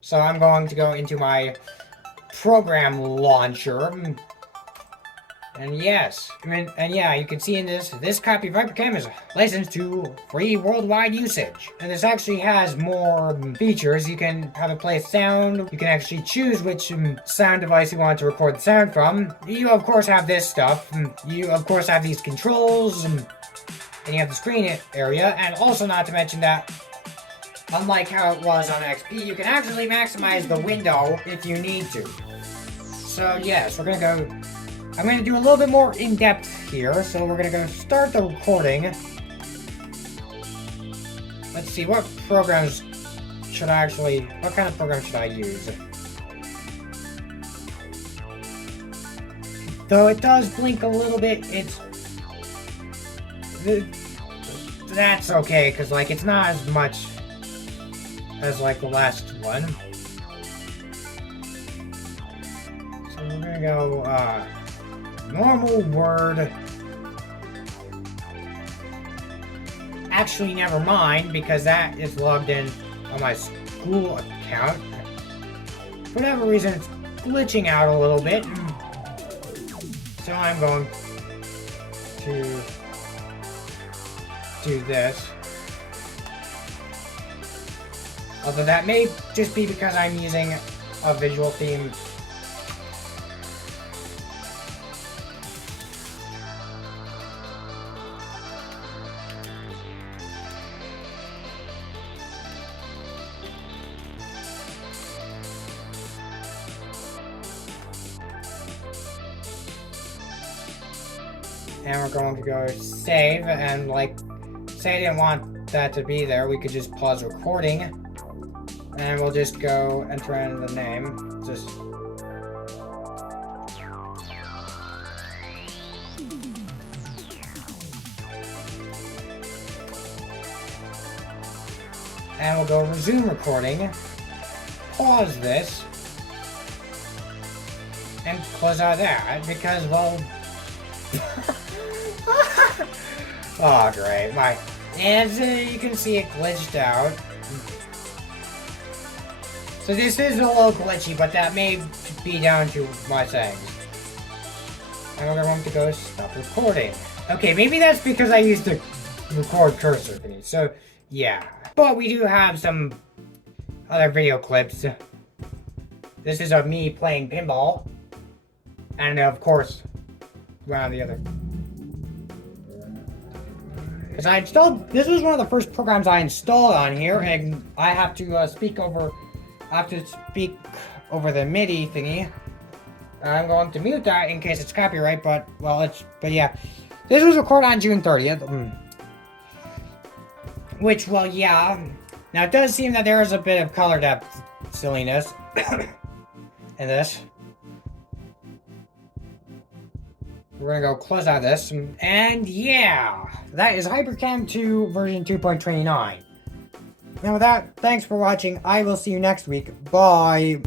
So I'm going to go into my program launcher. And yes, and yeah, you can see in this copy of HyperCam is licensed to free worldwide usage. And this actually has more features. You can have it play sound. You can actually choose which sound device you want to record the sound from. You, of course, have this stuff. You, of course, have these controls. And you have the screen area. And also not to mention that, unlike how it was on XP, you can actually maximize the window if you need to. So yes, we're gonna go... I'm going to do a little bit more in-depth here, so we're going to go start the recording. Let's see, what programs should I actually... What kind of program should I use? Though it does blink a little bit, that's okay, because, like, it's not as much as, like, the last one. So we're going to go, normal word. Actually, never mind, because that is logged in on my school account. For whatever reason, it's glitching out a little bit. So I'm going to do this. Although that may just be because I'm using a visual theme. And we're going to go save, and like, say I didn't want that to be there, we could just pause recording, and we'll just go enter in the name, and we'll go resume recording, pause this, and close out that, because, well, oh, great. As you can see, it glitched out. So this is a little glitchy, but that may be down to my settings. And we're going to go stop recording. Okay, maybe that's because I used the record cursor thingy. So, yeah. But we do have some other video clips. This is of me playing pinball. And of course, around the other. Because I installed, this was one of the first programs I installed on here, and I have to speak over the MIDI thingy. I'm going to mute that in case it's copyright, but yeah. This was recorded on June 30th. Which, well, yeah. Now it does seem that there is a bit of color depth silliness in this. We're gonna go close out this, and yeah, that is HyperCam 2 version 2.29. Now with that, thanks for watching. I will see you next week. Bye.